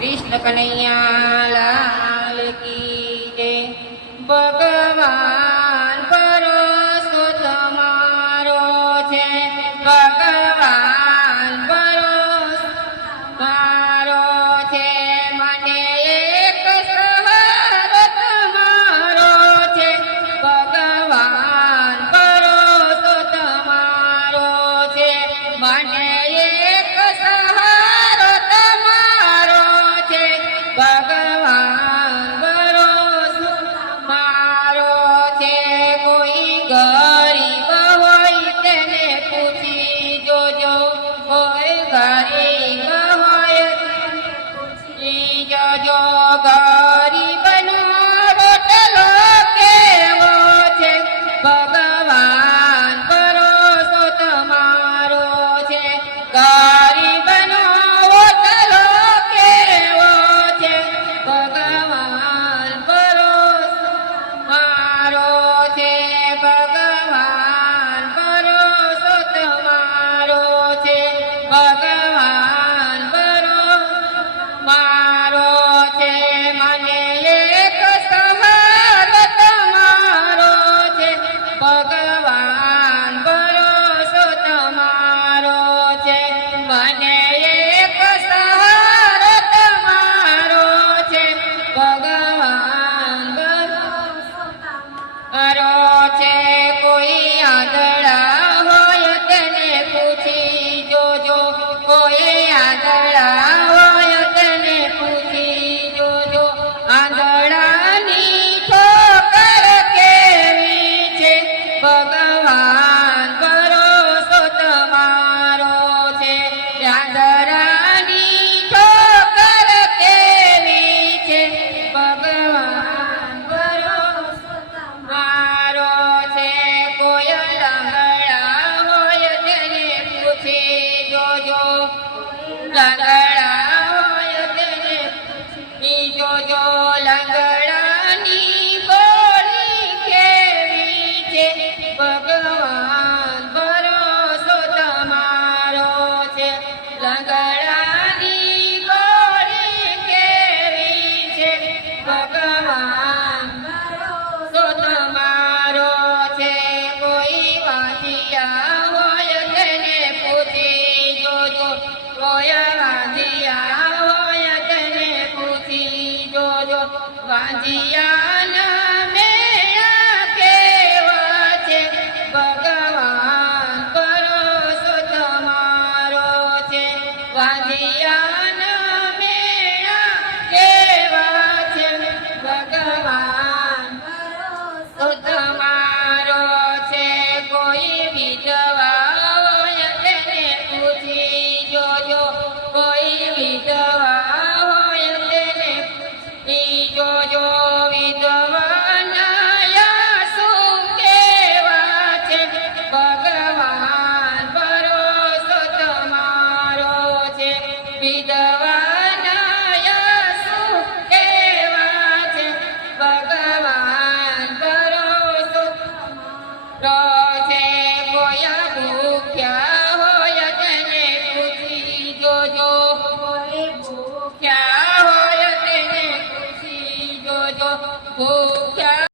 कृष्ण कन्हैया लाल की जय। भगवान भरोસો તમારો છે, ભગવાન ભરોસો તમારો છે, મને એક સહારો તમારો છે, ભગવાન ભરોસો તમારો છે, મને એક સહારો તમારો છે, ભગવાન ભરોસો તમારો છે। કોઈ ગરીબ હોય તેને પૂછી જોજો, કોઈ ગરીબ હોય તેને પૂછી જોજો, ગરીબનો રોટલો કેવો છે, ભગવાન ભરોસો તમારો છે, ગરીબનો રોટલો કેવો છે, ભગવાન ભરોસો તમારો છે, ભગવાન ભરોસો તમારો છે, ભગવાન ભરોસો મારો છે, મને એક સહારો તમારો છે, ભગવાન ભરોસો તમારો છે, મને એક સહારો તમારો છે, ભગવાન ભરોસો તમારો છે। કોઈ આંધળા હોય તેને પૂછી જોજો, કોઈ આંધળા હોય તેને પૂછી જોજો, આંધળાની ઠોકર કેવી છે, ભગવાન ભરોસો તમારો છે, આંધળાની ઠોકર કેવી છે, ભગવાન ભરોસો તમારો છે। કોઈ લંગડા હોય તેને પૂછી જોજો, લંગડા હોય તેને પૂછી જોજો, લંગડાની બોલી કેવી છે, ભગવાન ભરોસો તમારો છે, લંગડાની બોલી કેવી છે, ભગવાન ભરોસો તમારો છે। કોઈ વાંધિયા હોય તેને પૂછી જોજો, કોઈ વાંધિયા હોય તેને પૂછી જોજો, વાંધિયાના મેળા કેવા છે, ભગવાન ભરોસો તમારો છે, વાંધિયાના મેળા કેવા છે, ભગવાન ભરોસો તમારો છે। કોઈ વિધવા હોય તેને પૂછી જોજો, કોઈ વિધવા હોય તેને પૂછી જોજો, વિધવાના આંસુ કેવા છે, ભગવાન ભરોસો તમારો છે, વિધવાના આંસુ કેવા છે, ભગવાન ભરોસો તમારો